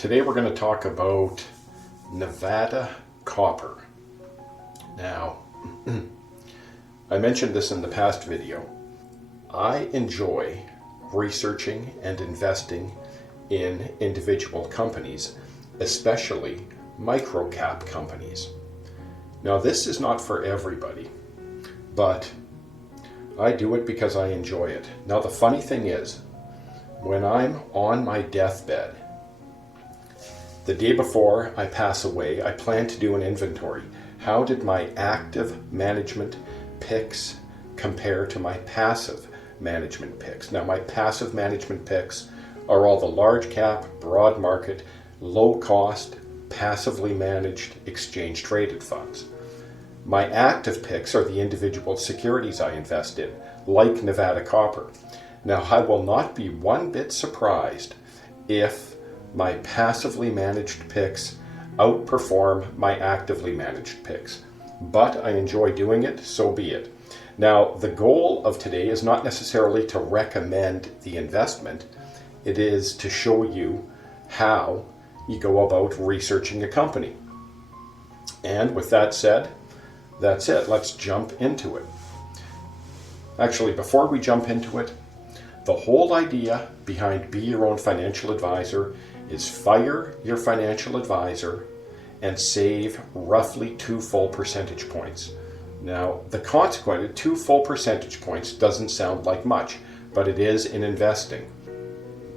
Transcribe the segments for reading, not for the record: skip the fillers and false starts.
Today we're going to talk about Nevada copper. Now, I mentioned this in the past video. I enjoy researching and investing in individual companies, especially micro-cap companies. Now, this is not for everybody, but I do it because I enjoy it. Now, the funny thing is, when I'm on my deathbed, the day before I pass away, I plan to do an inventory. How did my active management picks compare to my passive management picks? Now, my passive management picks are all the large cap, broad market, low cost, passively managed, exchange traded funds. My active picks are the individual securities I invest in, like Nevada Copper. Now, I will not be one bit surprised if my passively managed picks outperform my actively managed picks. But I enjoy doing it, so be it. Now, the goal of today is not necessarily to recommend the investment. It is to show you how you go about researching a company. And with that said, that's it. Let's jump into it. Actually, before we jump into it, the whole idea behind Be Your Own Financial Advisor is fire your financial advisor and save roughly 2 full percentage points. Now, the consequence, 2 full percentage points doesn't sound like much, but it is in investing.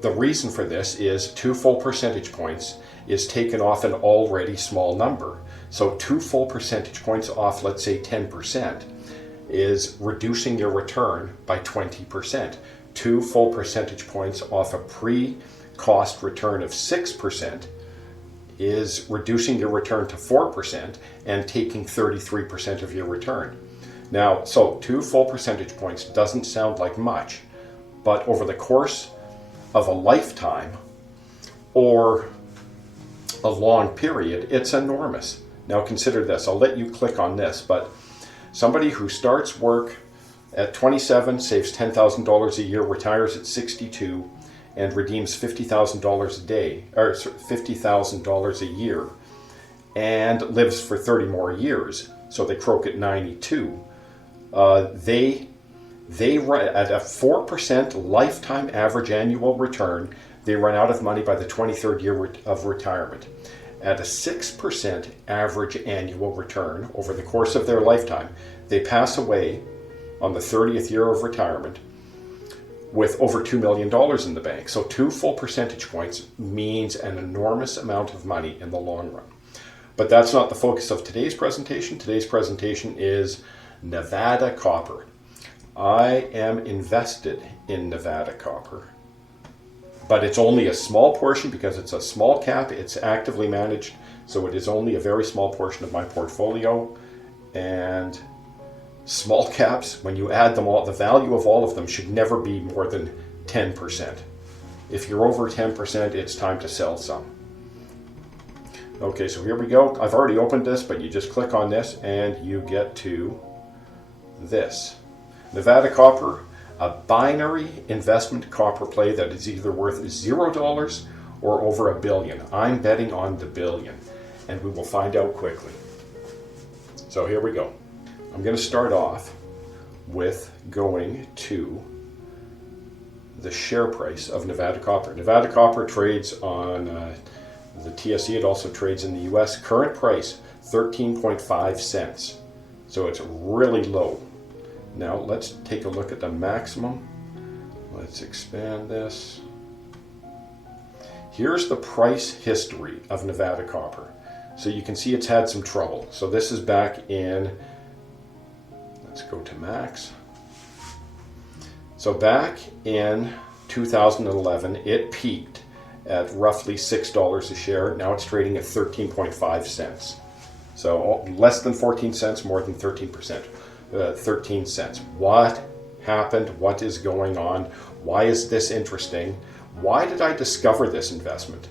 The reason for this is 2 full percentage points is taken off an already small number. So 2 full percentage points off, let's say 10%, is reducing your return by 20%. 2 full percentage points off a pre-cost return of 6% is reducing your return to 4% and taking 33% of your return. Now, so 2 full percentage points doesn't sound like much, but over the course of a lifetime or a long period, it's enormous. Now consider this. I'll let you click on this, but somebody who starts work at 27, saves $10,000 a year, retires at 62, and redeems $50,000 a day, or $50,000 a year, and lives for 30 more years. So they croak at 92. They run at a 4% lifetime average annual return. They run out of money by the 23rd year of retirement. At a 6% average annual return over the course of their lifetime, they pass away on the 30th year of retirement with over $2 million in the bank. So 2 full percentage points means an enormous amount of money in the long run. But that's not the focus of today's presentation. Today's presentation is Nevada Copper. I am invested in Nevada Copper, but it's only a small portion because it's a small cap. It's actively managed, so it is only a very small portion of my portfolio. And small caps, when you add them all, the value of all of them should never be more than 10%. If you're over 10%, it's time to sell some. Okay, so here we go. I've already opened this, but you just click on this and you get to this. Nevada Copper, a binary investment copper play that is either worth $0 or over $1 billion. I'm betting on the billion, and we will find out quickly. So here we go. I'm going to start off with going to the share price of Nevada Copper. Nevada Copper trades on the TSE. It also trades in the US. Current price, 13.5 cents. So it's really low. Now let's take a look at the maximum. Let's expand this. Here's the price history of Nevada Copper. So you can see it's had some trouble. So this is back in, let's go to max. So back in 2011, it peaked at roughly $6 a share. Now it's trading at 13.5 cents. So less than 14 cents, more than 13%. 13 cents. What happened? What is going on? Why is this interesting? Why did I discover this investment?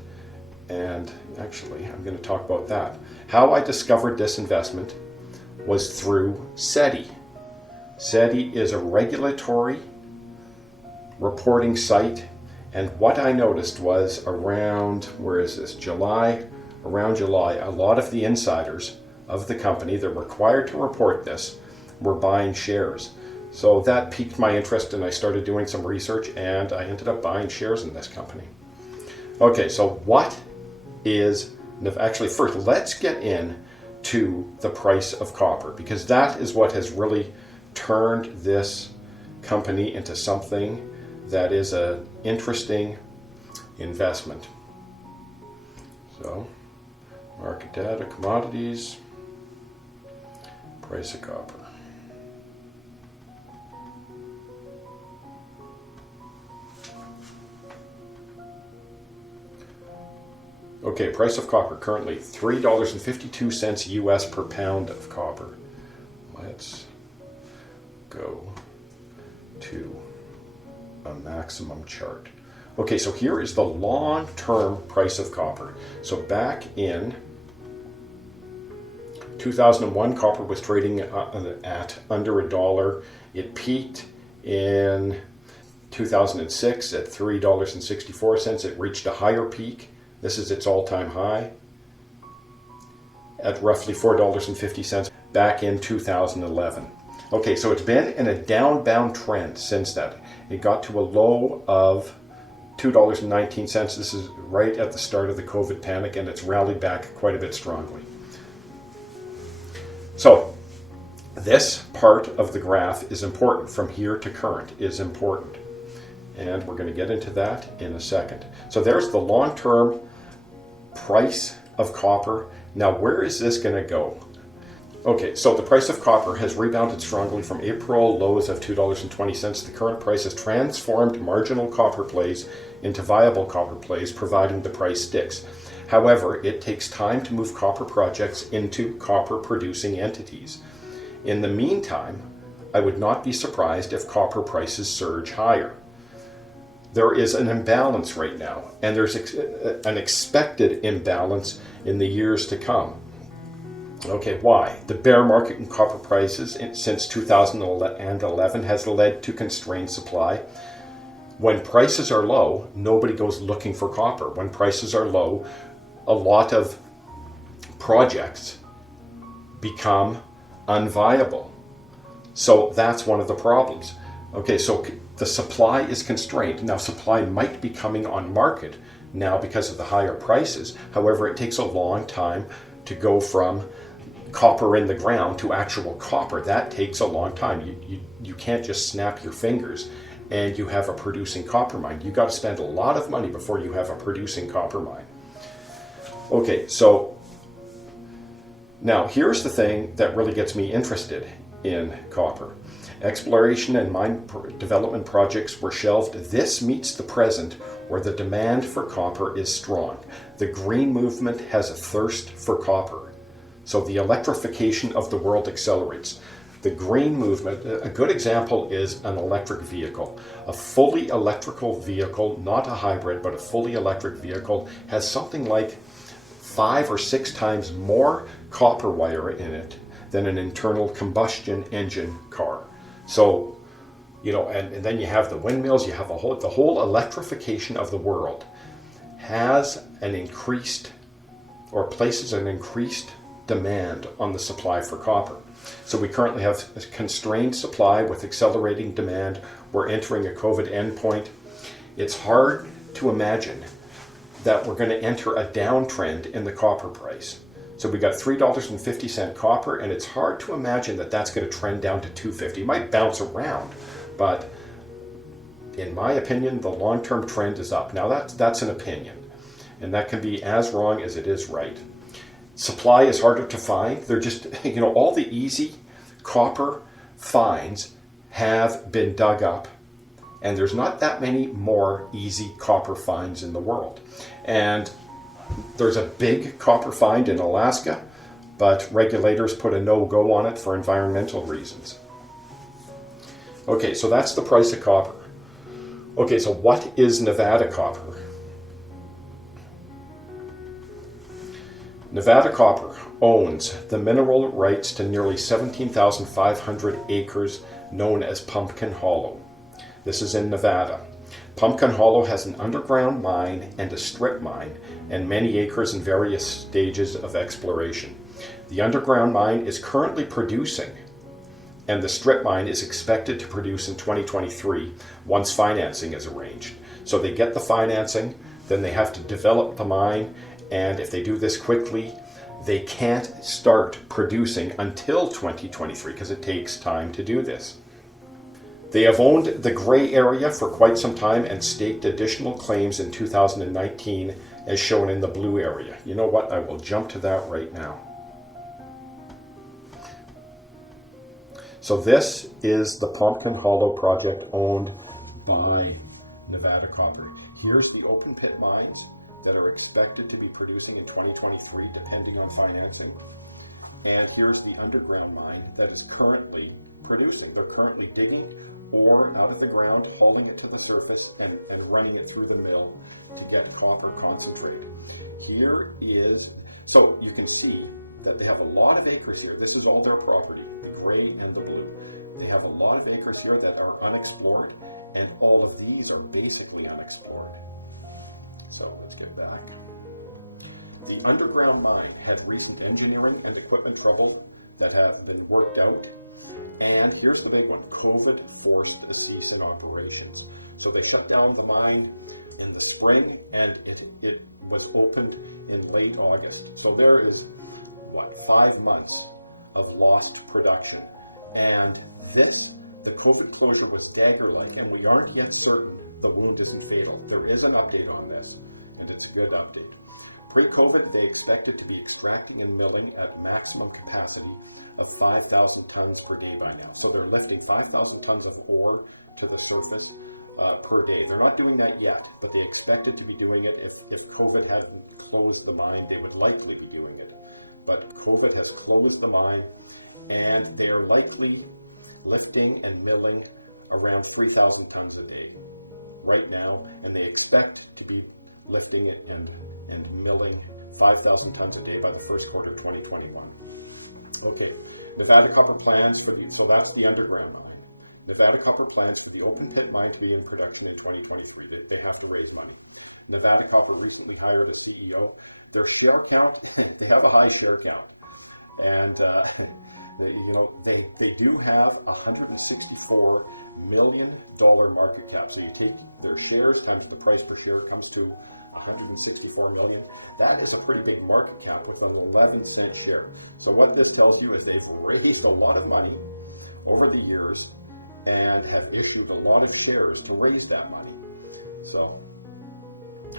And actually, I'm going to talk about that. How I discovered this investment was through SETI. SETI is a regulatory reporting site And what I noticed was around, where is this, July, around July, a lot of the insiders of the company, they're required to report this, were buying shares. So that piqued my interest and I started doing some research and I ended up buying shares in this company. Okay, so what is, actually first let's get in to the price of copper, because that is what has really turned this company into something that is an interesting investment. So, market data, commodities, price of copper. Okay, price of copper currently $3.52 US per pound of copper. Let's go to a maximum chart. Okay, so here is the long-term price of copper. So back in 2001, copper was trading at under $1. It peaked in 2006 at $3.64. It reached a higher peak. This is its all-time high at roughly $4.50 back in 2011. Okay, so it's been in a downbound trend since that. It got to a low of $2.19. This is right at the start of the COVID panic, and it's rallied back quite a bit strongly. So this part of the graph is important. From here to current is important. And we're going to get into that in a second. So there's the long-term price of copper. Now, where is this going to go? Okay, so the price of copper has rebounded strongly from April lows of $2.20. The current price has transformed marginal copper plays into viable copper plays, providing the price sticks. However, it takes time to move copper projects into copper-producing entities. In the meantime, I would not be surprised if copper prices surge higher. There is an imbalance right now, and there's an expected imbalance in the years to come. Okay, why? The bear market in copper prices since 2011 has led to constrained supply. When prices are low, nobody goes looking for copper. When prices are low, a lot of projects become unviable. So that's one of the problems. Okay, so the supply is constrained. Now, supply might be coming on market now because of the higher prices. However, it takes a long time to go from copper in the ground to actual copper. That takes a long time. You can't just snap your fingers and you have a producing copper mine. You got to spend a lot of money before you have a producing copper mine. Okay, so now here's the thing that really gets me interested in copper. Exploration and mine development projects were shelved. This meets the present where the demand for copper is strong. The green movement has a thirst for copper. So the electrification of the world accelerates. The green movement, a good example is an electric vehicle. A fully electrical vehicle, not a hybrid, but a fully electric vehicle, has something like 5 or 6 times more copper wire in it than an internal combustion engine car. So, and then you have the windmills, you have the whole electrification of the world has an increased, or places an increased demand on the supply for copper. So we currently have a constrained supply with accelerating demand. We're entering a COVID endpoint. It's hard to imagine that we're going to enter a downtrend in the copper price. So we got $3.50 copper, and it's hard to imagine that that's going to trend down to $2.50. It might bounce around, but in my opinion, the long-term trend is up. Now that's an opinion, and that can be as wrong as it is right. Supply is harder to find. They're just, all the easy copper finds have been dug up, and there's not that many more easy copper finds in the world. And there's a big copper find in Alaska, but regulators put a no-go on it for environmental reasons. Okay, so that's the price of copper. Okay, so what is Nevada copper? Nevada Copper owns the mineral rights to nearly 17,500 acres known as Pumpkin Hollow. This is in Nevada. Pumpkin Hollow has an underground mine and a strip mine, and many acres in various stages of exploration. The underground mine is currently producing, and the strip mine is expected to produce in 2023 once financing is arranged. So they get the financing, then they have to develop the mine, and if they do this quickly, they can't start producing until 2023 because it takes time to do this. They have owned the gray area for quite some time and staked additional claims in 2019 as shown in the blue area. You know what? I will jump to that right now. So this is the Pumpkin Hollow project owned by Nevada Copper. Here's the open pit mines that are expected to be producing in 2023 depending on financing. And here's the underground mine that is currently producing. They're currently digging ore out of the ground, hauling it to the surface and running it through the mill to get copper concentrate. Here is, so you can see that they have a lot of acres here. This is all their property, the gray and the blue. They have a lot of acres here that are unexplored, and all of these are basically unexplored. So let's get back. The underground mine had recent engineering and equipment trouble that have been worked out. And here's the big one. COVID forced a cease in operations. So they shut down the mine in the spring and it was opened in late August. So there is, 5 months of lost production. And the COVID closure was dagger-like, and we aren't yet certain the wound isn't fatal. There is an update on this, and it's a good update. Pre-COVID, they expected to be extracting and milling at maximum capacity of 5,000 tons per day by now. So they're lifting 5,000 tons of ore to the surface per day. They're not doing that yet, but they expected to be doing it. If COVID hadn't closed the mine, they would likely be doing it. But COVID has closed the mine, and they are likely lifting and milling around 3,000 tons a day right now, and they expect to be lifting it and milling 5,000 tons a day by the first quarter of 2021. Okay, Nevada Copper plans for so that's the underground mine. Nevada Copper plans for the open pit mine to be in production in 2023. They have to raise money. Nevada Copper recently hired a CEO. Their share count, they have a high share count. And they do have $164 million market cap. So you take their shares times the price per share comes to 164 million. That is a pretty big market cap with an 11-cent share. So what this tells you is they've raised a lot of money over the years and have issued a lot of shares to raise that money. So,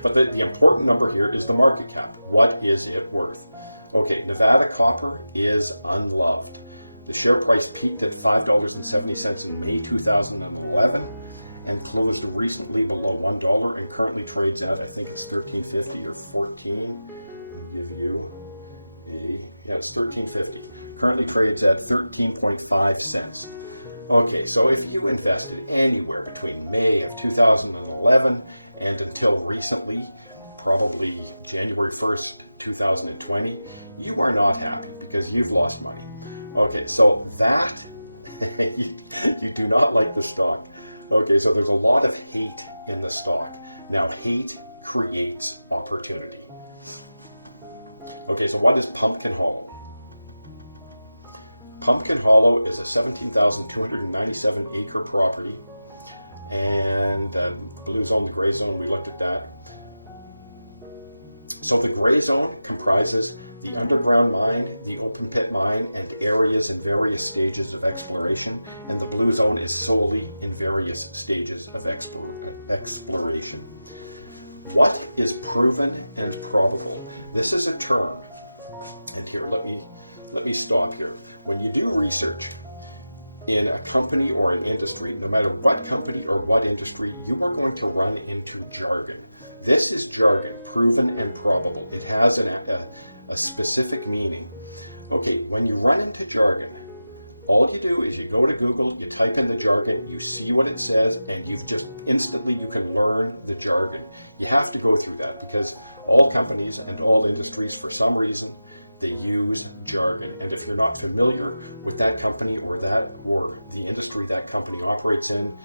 but the important number here is the market cap. What is it worth? Okay, Nevada Copper is unloved. The share price peaked at $5.70 in May 2011 and closed recently below $1 and currently trades at, I think it's $13.50 or 14. I'll give you it's $13.50. Currently trades at 13.5 cents. Okay, so if you invested anywhere between May of 2011 and until recently, probably January 1st, 2020, you are not happy because you've lost money. Okay, so that, you do not like the stock. Okay, so there's a lot of hate in the stock. Now, hate creates opportunity. Okay, so what is Pumpkin Hollow? Pumpkin Hollow is a 17,297 acre property, and blue zone, the gray zone, we looked at that. So the gray zone comprises the underground mine, the open pit mine, and areas in various stages of exploration, and the blue zone is solely in various stages of exploration. What is proven and probable? This is a term, and here, let me stop here. When you do research in a company or an industry, no matter what company or what industry, you are going to run into jargon. This is jargon, proven and probable. It has a specific meaning. Okay, when you run into jargon, all you do is you go to Google, you type in the jargon, you see what it says, and you've just instantly you can learn the jargon. You have to go through that because all companies and all industries, for some reason, they use jargon. And if you're not familiar with that company or the industry that company operates in,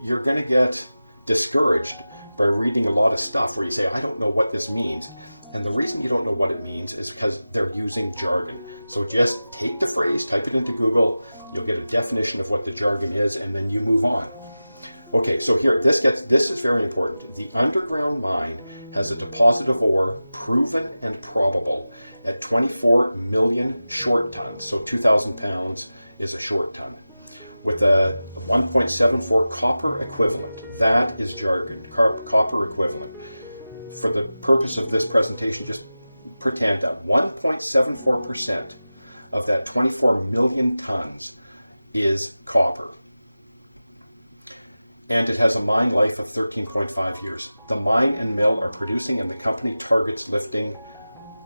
you're going to get discouraged by reading a lot of stuff where you say, I don't know what this means. And the reason you don't know what it means is because they're using jargon. So just take the phrase, type it into Google, you'll get a definition of what the jargon is, and then you move on. Okay, so here, this is very important. The underground mine has a deposit of ore proven and probable at 24 million short tons. So 2,000 pounds is a short ton, with a 1.74 copper equivalent. That is jargon, copper equivalent. For the purpose of this presentation, just pretend that 1.74% of that 24 million tons is copper. And it has a mine life of 13.5 years. The mine and mill are producing, and the company targets lifting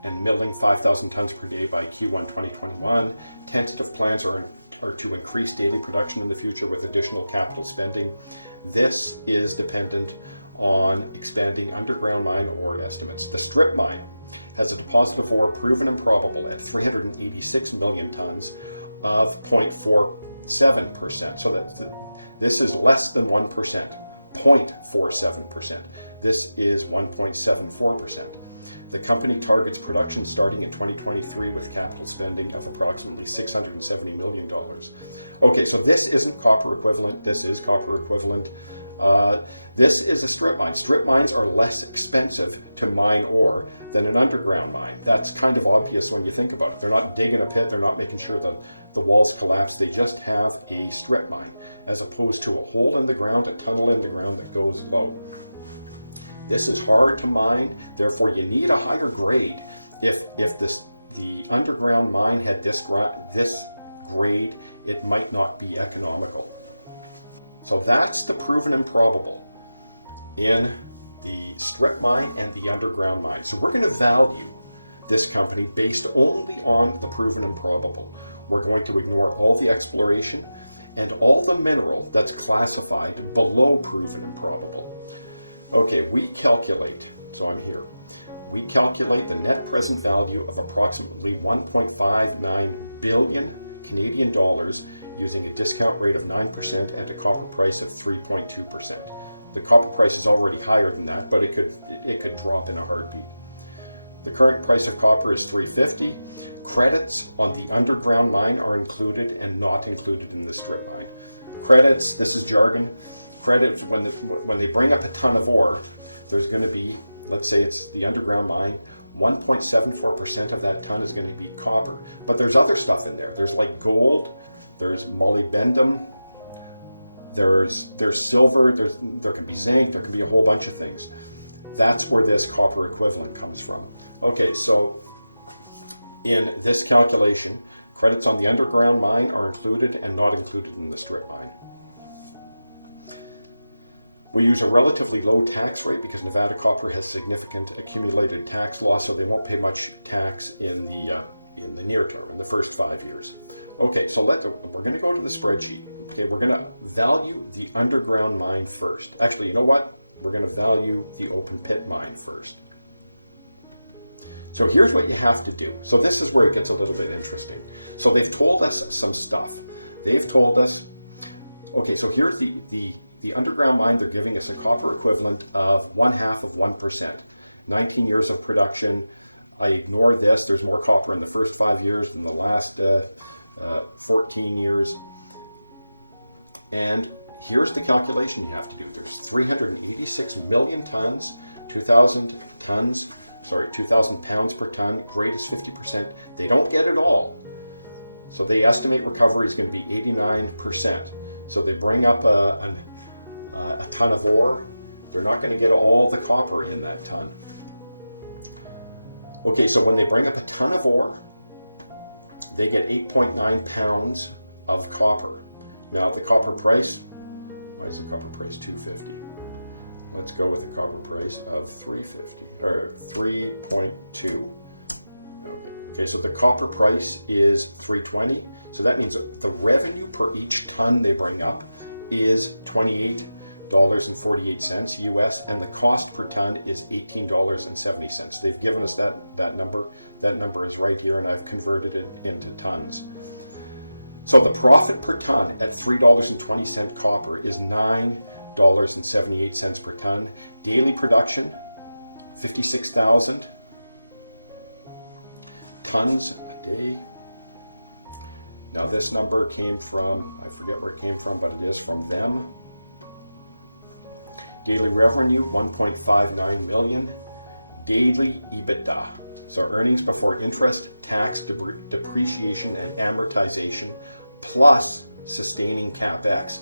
and milling 5,000 tons per day by Q1 2021. Tentative plans are to increase daily production in the future with additional capital spending. This is dependent on expanding underground mine ore estimates. The strip mine has a deposit of ore proven and probable at 386 million tons of 0.47%. So this is less than 1%, 0.47%. This is 1.74%. The company targets production starting in 2023 with capital spending of approximately $670 million. Okay, so this isn't copper equivalent. This is copper equivalent. This is a strip mine. Strip mines are less expensive to mine ore than an underground mine. That's kind of obvious when you think about it. They're not digging a pit. They're not making sure that the walls collapse. They just have a strip mine, as opposed to a hole in the ground, a tunnel in the ground that goes low. This is hard to mine, therefore you need a higher grade. If the underground mine had this grade, it might not be economical. So that's the proven and probable in the strip mine and the underground mine. So we're going to value this company based only on the proven and probable. We're going to ignore all the exploration and all the mineral that's classified below proven and probable. Okay, we calculate, so I'm here, we calculate the net present value of approximately 1.59 billion Canadian dollars using a discount rate of 9% and a copper price of 3.2%. The copper price is already higher than that, but it could drop in a heartbeat. The current price of copper is $3.50. Credits on the underground mine are included and not included in the strip mine. Credits, this is jargon. Credits, when they bring up a ton of ore, there's going to be, let's say it's the underground mine, 1.74% of that ton is going to be copper. But there's other stuff in there. There's like gold, there's molybdenum, there's silver, there can be zinc, there can be a whole bunch of things. That's where this copper equivalent comes from. Okay, so in this calculation, credits on the underground mine are included and not included in the strip mine. We use a relatively low tax rate because Nevada Copper has significant accumulated tax loss, so they won't pay much tax in the near term, in the first 5 years. Okay, so we're going to go to the spreadsheet. Okay, we're going to value the underground mine first. Actually, you know what? We're going to value the open pit mine first. So here's what you have to do. So this is where it gets a little bit interesting. So they've told us some stuff. They've told us, okay, so here's the underground mine. They're giving us a copper equivalent of 0.5%. 19 years of production. I ignore this. There's more copper in the first 5 years than the last 14 years. And here's the calculation you have to do. There's 386 million tons, 2,000 pounds per ton, grade is 50%. They don't get it all. So they estimate recovery is going to be 89%. So they bring up a ton of ore. They're not going to get all the copper in that ton. Okay, so when they bring up a ton of ore, they get 8.9 pounds of copper. Now the copper price, why is the copper price $2.50? Let's go with a copper price of $3.50 or 3.2. Okay, so the copper price is $3.20. So that means the revenue per each ton they bring up is $28.48 US, and the cost per ton is $18.70. They've given us that number. That number is right here, and I've converted it into tons. So the profit per ton at $3.20 copper is $2,078 per ton. Daily production, 56,000 tons a day. Now this number came from, I forget where it came from, but it is from them. Daily revenue, 1.59 million. Daily EBITDA, so earnings before interest, tax, depreciation, and amortization, plus sustaining CapEx.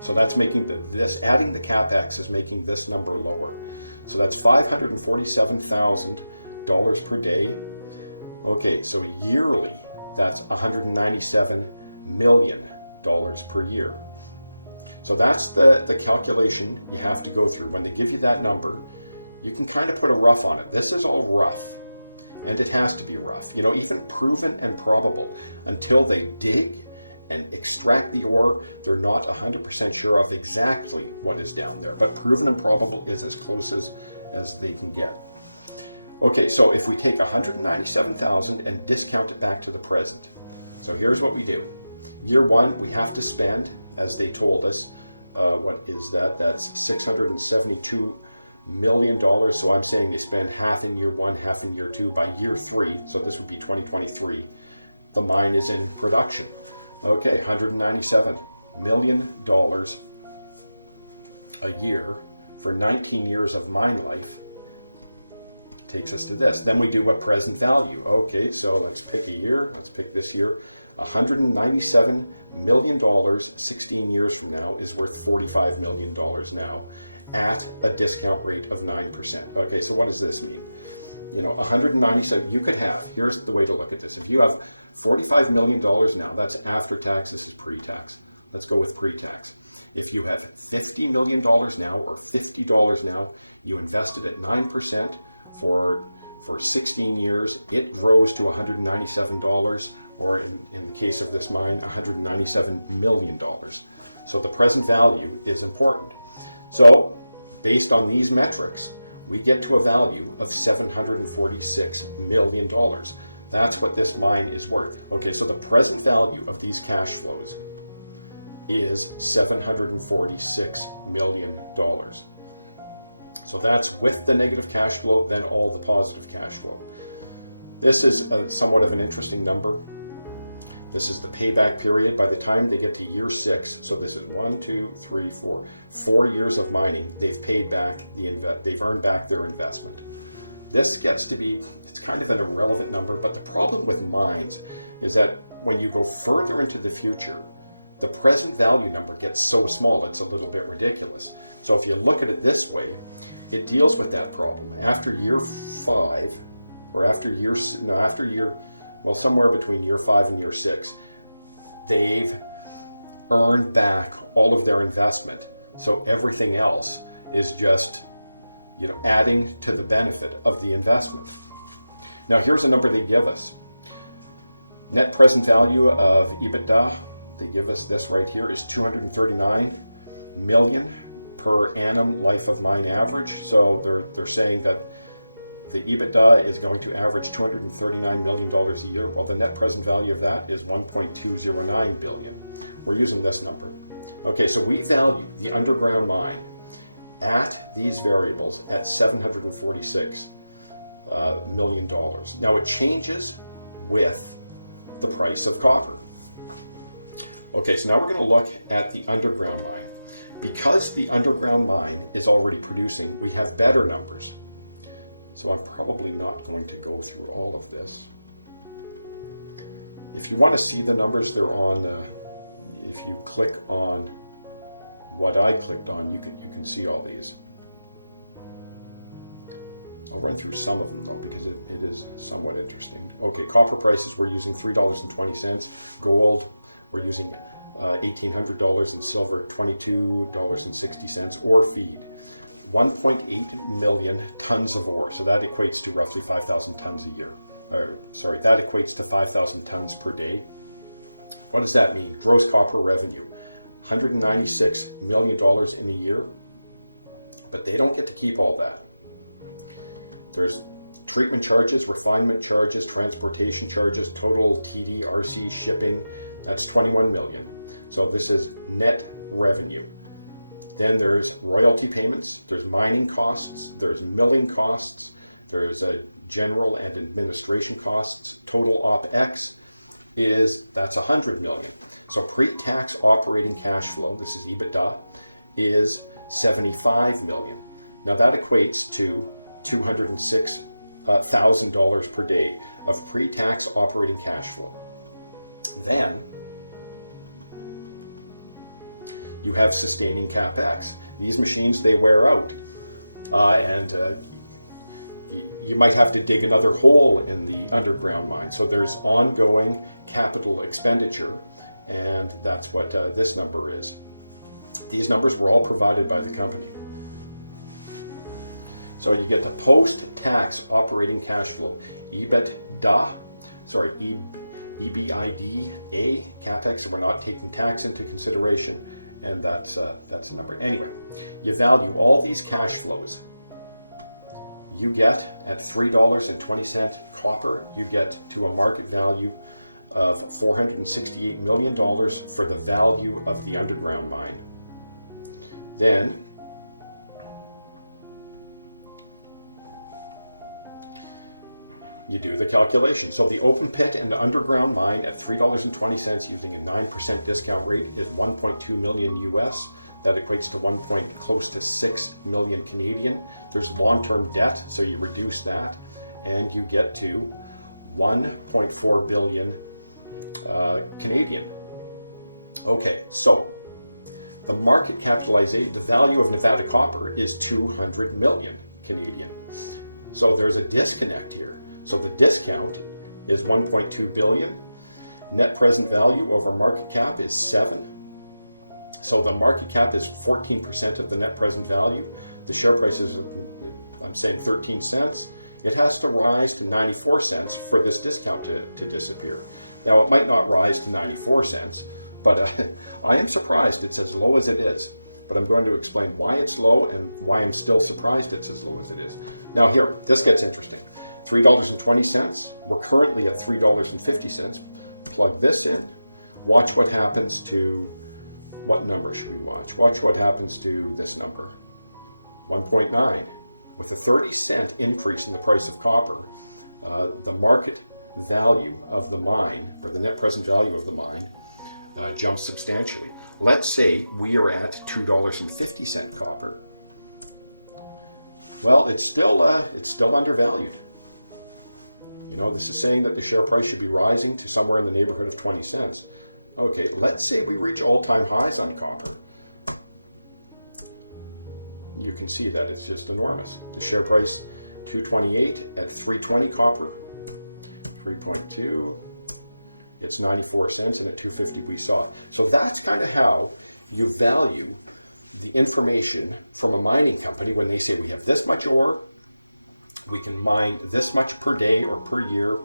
So that's making this, adding the CapEx is making this number lower. So that's $547,000 per day. Okay, so yearly, that's $197 million per year. So that's the calculation you have to go through. When they give you that number, you can kind of put a rough on it. This is all rough, and it has to be rough. You know, even proven and probable, until they dig and extract the ore, they're not 100% sure of exactly what is down there. But proven and probable is as close as they can get. Okay, so if we take 197,000 and discount it back to the present. So here's what we do. Year one, we have to spend, as they told us, what is that? That's $672 million. So I'm saying they spend half in year one, half in year two. By year three, so this would be 2023, the mine is in production. Okay, $197 million a year for 19 years of mine life takes us to this. Then we do a present value. Okay, so let's pick a year. Let's pick this year. $197 million 16 years from now is worth $45 million now at a discount rate of 9%. Okay, so what does this mean? You know, 197, you could have, here's the way to look at this. If you have $45 million now, that's after tax, this is pre-tax. Let's go with pre-tax. If you have $50 million now or $50 now, you invested at 9% for 16 years, it grows to $197, or in the case of this mine, $197 million. So the present value is important. So based on these metrics, we get to a value of $746 million. That's what this mine is worth. Okay, so the present value of these cash flows is $746 million. So that's with the negative cash flow, then all the positive cash flow. This is somewhat of an interesting number. This is the payback period. By the time they get to year 6, so this is 1, 2, 3, 4, 4 years of mining, they've paid back they've earned back their investment. This gets to be, it's kind of an irrelevant number, but the problem with mines is that when you go further into the future, the present value number gets so small, it's a little bit ridiculous. So if you look at it this way, it deals with that problem. After year 5, or well, somewhere between year 5 and year 6, they've earned back all of their investment. So everything else is just, you know, adding to the benefit of the investment. Now here's a number they give us. Net present value of EBITDA, they give us this right here, is 239 million per annum life of mine average. So they're saying that the EBITDA is going to average $239 million a year, while the net present value of that is $1.209 billion. We're using this number. Okay, so we value the underground mine at these variables at $746 million. Now it changes with the price of copper. Okay, so now we're going to look at the underground mine. Because the underground mine is already producing, we have better numbers. So I'm probably not going to go through all of this. If you want to see the numbers, they're on, if you click on what I clicked on, you can see all these. I'll run through some of them though, because it is somewhat interesting. Okay, copper prices, we're using $3.20. Gold, we're using $1,800, and silver, $22.60, ore feed. 1.8 million tons of ore, so that equates to roughly 5,000 tons a year. That equates to 5,000 tons per day. What does that mean? Gross copper revenue, $196 million in a year, but they don't get to keep all that. There's treatment charges, refinement charges, transportation charges, total TD, RC, shipping, that's 21 million. So this is net revenue. Then there's royalty payments, there's mining costs, there's milling costs, there's general and administration costs. Total OpEx that's 100 million. So pre-tax operating cash flow, this is EBITDA, is 75 million. Now that equates to $206,000 per day of pre-tax operating cash flow. Then you have sustaining CapEx. These machines, they wear out. You might have to dig another hole in the underground mine. So there's ongoing capital expenditure, and that's what this number is. These numbers were all provided by the company. So you get the post-tax operating cash flow, EBITDA, EBITDA, CapEx, so we're not taking tax into consideration, and that's a number. Anyway, you value all these cash flows. You get at $3.20 copper, you get to a market value of $468 million for the value of the underground mine. Then you do the calculation. So the open pit and the underground mine at $3.20 using a 9% discount rate is 1.2 million US. That equates to close to 6 million Canadian. There's long-term debt, so you reduce that, and you get to 1.4 billion Canadian. Okay, so the market capitalization, the value of Nevada Copper is 200 million Canadian. So there's a disconnect here. So the discount is 1.2 billion. Net present value over market cap is 7. So the market cap is 14% of the net present value. The share price is, I'm saying 13 cents. It has to rise to 94 cents for this discount to disappear. Now it might not rise to 94 cents, but I am surprised it's as low as it is. But I'm going to explain why it's low and why I'm still surprised it's as low as it is. Now here, this gets interesting. $3.20, we're currently at $3.50. Plug this in, watch what happens to, what number should we watch? Watch what happens to this number, 1.9. With a 30-cent increase in the price of copper, the market value of the mine, or the net present value of the mine, jumps substantially. Let's say we are at $2.50 copper. Well, it's still undervalued. You know, this is saying that the share price should be rising to somewhere in the neighborhood of 20 cents. Okay, let's say we reach all-time highs on copper. You can see that it's just enormous. The share price, 228 at 320 copper, 3.2. It's 94 cents, and at 250 we saw it. So that's kind of how you value the information from a mining company when they say we have this much ore, we can mine this much per day or per year,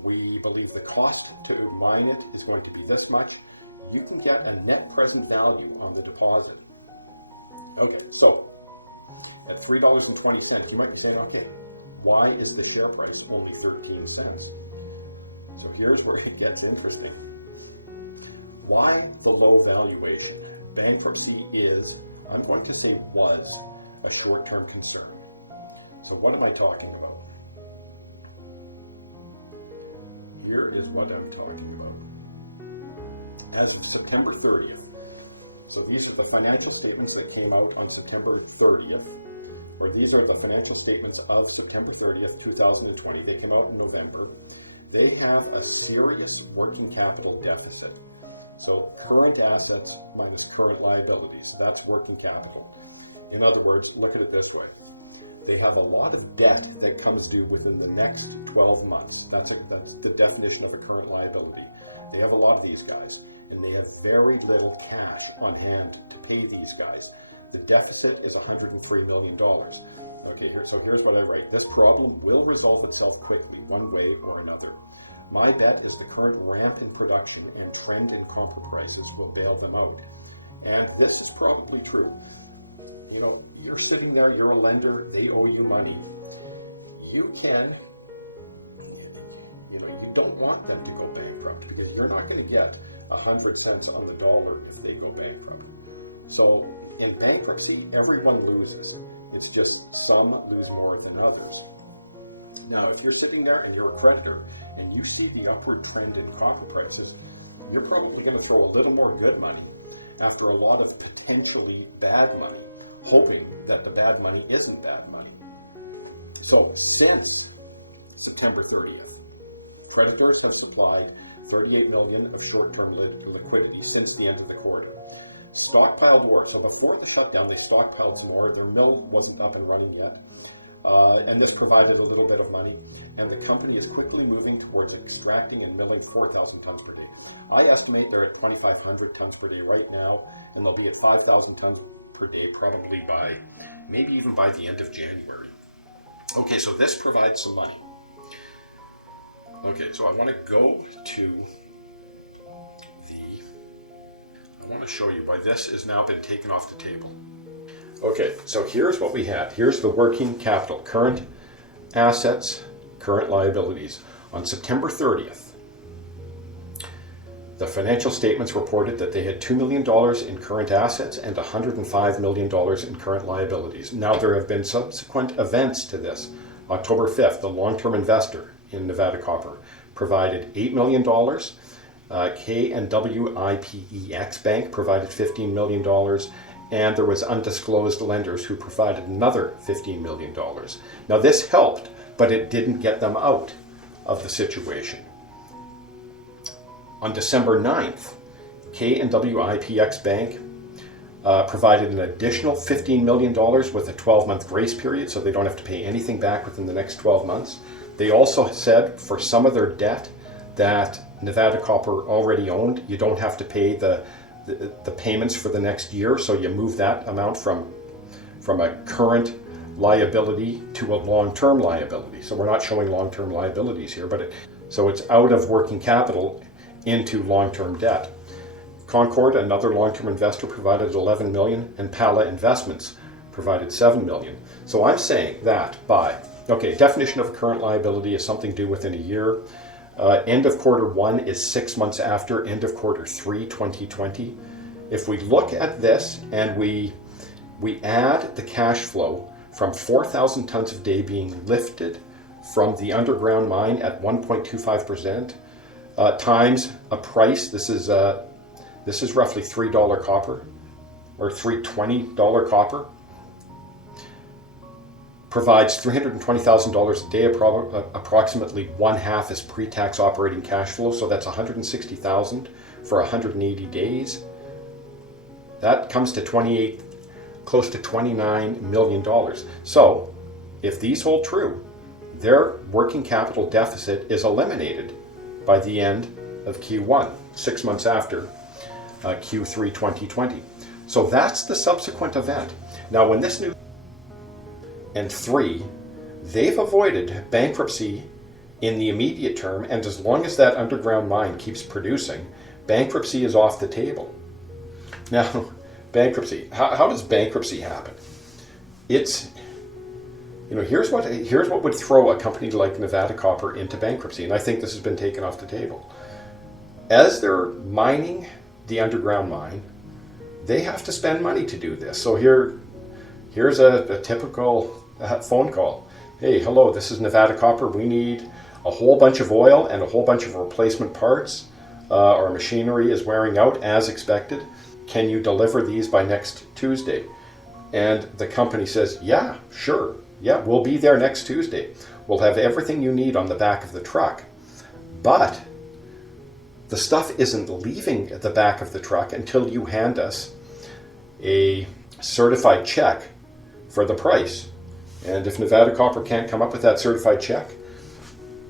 we believe the cost to mine it is going to be this much. You can get a net present value on the deposit. Okay, so at $3.20, you might be saying, okay, why is the share price only 13 cents? So here's where it gets interesting. Why the low valuation? Bankruptcy is, I'm going to say was, a short-term concern. So what am I talking about? Here is what I'm talking about. As of September 30th, so these are the financial statements that came out on September 30th, or these are the financial statements of September 30th, 2020. They came out in November. They have a serious working capital deficit. So current assets minus current liabilities, that's working capital. In other words, look at it this way. They have a lot of debt that comes due within the next 12 months. That's the definition of a current liability. They have a lot of these guys, and they have very little cash on hand to pay these guys. The deficit is $103 million. Okay, here's what I write. This problem will resolve itself quickly, one way or another. My bet is the current ramp in production and trend in copper prices will bail them out. And this is probably true. You know, you're sitting there, you're a lender, they owe you money. You can, you know, you don't want them to go bankrupt because you're not going to get 100 cents on the dollar if they go bankrupt. So in bankruptcy, everyone loses. It's just some lose more than others. Now, if you're sitting there and you're a creditor and you see the upward trend in copper prices, you're probably going to throw a little more good money after a lot of potentially bad money, hoping that the bad money isn't bad money. So since September 30th, creditors have supplied 38 million of short-term liquidity since the end of the quarter. Stockpiled ore. So before the shutdown, they stockpiled some ore. Their mill wasn't up and running yet. And this provided a little bit of money. And the company is quickly moving towards extracting and milling 4,000 tons per day. I estimate they're at 2,500 tons per day right now, and they'll be at 5,000 tons per day probably by, maybe even by the end of January. Okay, so this provides some money. Okay, so I want to go to I want to show you why this has now been taken off the table. Okay, so here's what we had. Here's the working capital, current assets, current liabilities. On September 30th, the financial statements reported that they had $2 million in current assets and $105 million in current liabilities. Now, there have been subsequent events to this. October 5th, the long-term investor in Nevada Copper provided $8 million. K&W IPEX Bank provided $15 million, and there was undisclosed lenders who provided another $15 million. Now this helped, but it didn't get them out of the situation. On December 9th, K&W IPEX Bank provided an additional $15 million with a 12-month grace period, so they don't have to pay anything back within the next 12 months. They also said for some of their debt that Nevada Copper already owned, you don't have to pay the payments for the next year, so you move that amount from a current liability to a long-term liability. So we're not showing long-term liabilities here, so it's out of working capital into long-term debt. Concord, another long-term investor, provided $11 million, and Pala Investments provided $7 million. So I'm saying that definition of a current liability is something due within a year. End of quarter 1 is 6 months after end of quarter 3, 2020. If we look at this and we add the cash flow from 4,000 tons a day being lifted from the underground mine at 1.25%, times a price, this is roughly $3 copper, or $3.20 copper, provides $320,000 a day, approximately one half is pre-tax operating cash flow, so that's $160,000 for 180 days. That comes to close to $29 million. So, if these hold true, their working capital deficit is eliminated by the end of Q1, 6 months after Q3 2020. So that's the subsequent event. Now, when this new and 3, they've avoided bankruptcy in the immediate term, and as long as that underground mine keeps producing, bankruptcy is off the table. Now, bankruptcy, how does bankruptcy happen? It's, here's what would throw a company like Nevada Copper into bankruptcy, and I think this has been taken off the table. As they're mining the underground mine, they have to spend money to do this. So here's a typical phone call. Hey, hello, this is Nevada Copper. We need a whole bunch of oil and a whole bunch of replacement parts. Our machinery is wearing out as expected. Can you deliver these by next Tuesday? And the company says, yeah, sure. Yeah, we'll be there next Tuesday. We'll have everything you need on the back of the truck. But the stuff isn't leaving the back of the truck until you hand us a certified check for the price. And if Nevada Copper can't come up with that certified check,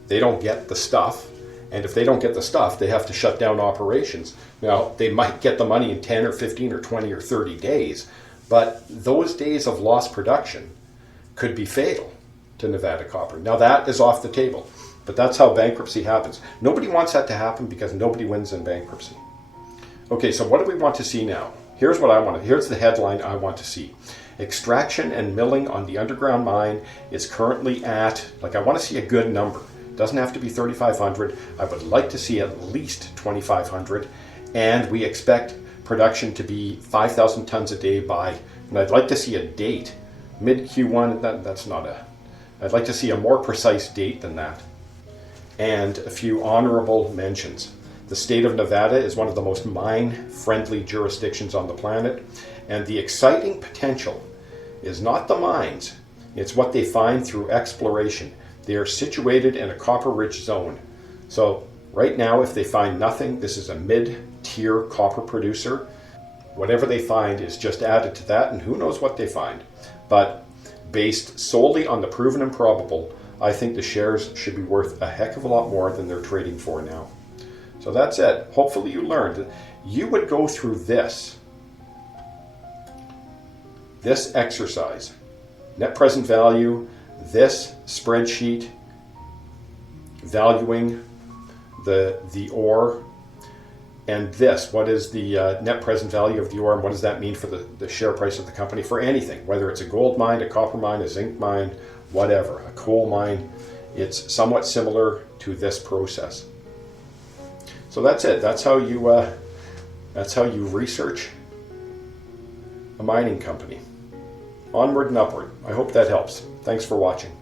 they don't get the stuff. And if they don't get the stuff, they have to shut down operations. Now, they might get the money in 10 or 15 or 20 or 30 days, but those days of lost production could be fatal to Nevada Copper. Now, that is off the table, but that's how bankruptcy happens. Nobody wants that to happen because nobody wins in bankruptcy. Okay, so what do we want to see now? Here's the headline I want to see. Extraction and milling on the underground mine is currently at, I want to see a good number. It doesn't have to be 3,500. I would like to see at least 2,500. And we expect production to be 5,000 tons a day by, and I'd like to see a date, mid Q1, that's not a, I'd like to see a more precise date than that. And a few honorable mentions. The state of Nevada is one of the most mine-friendly jurisdictions on the planet, and the exciting potential is not the mines, it's what they find through exploration. They are situated in a copper-rich zone. So right now, if they find nothing, this is a mid-tier copper producer. Whatever they find is just added to that, and who knows what they find. But based solely on the proven and probable, I think the shares should be worth a heck of a lot more than they're trading for now. So that's it. Hopefully you learned that you would go through this exercise, net present value, this spreadsheet, valuing the ore, and this, what is the net present value of the ore, and what does that mean for the share price of the company for anything, whether it's a gold mine, a copper mine, a zinc mine, whatever, a coal mine. It's somewhat similar to this process. So that's it. That's how you research a mining company. Onward and upward. I hope that helps. Thanks for watching.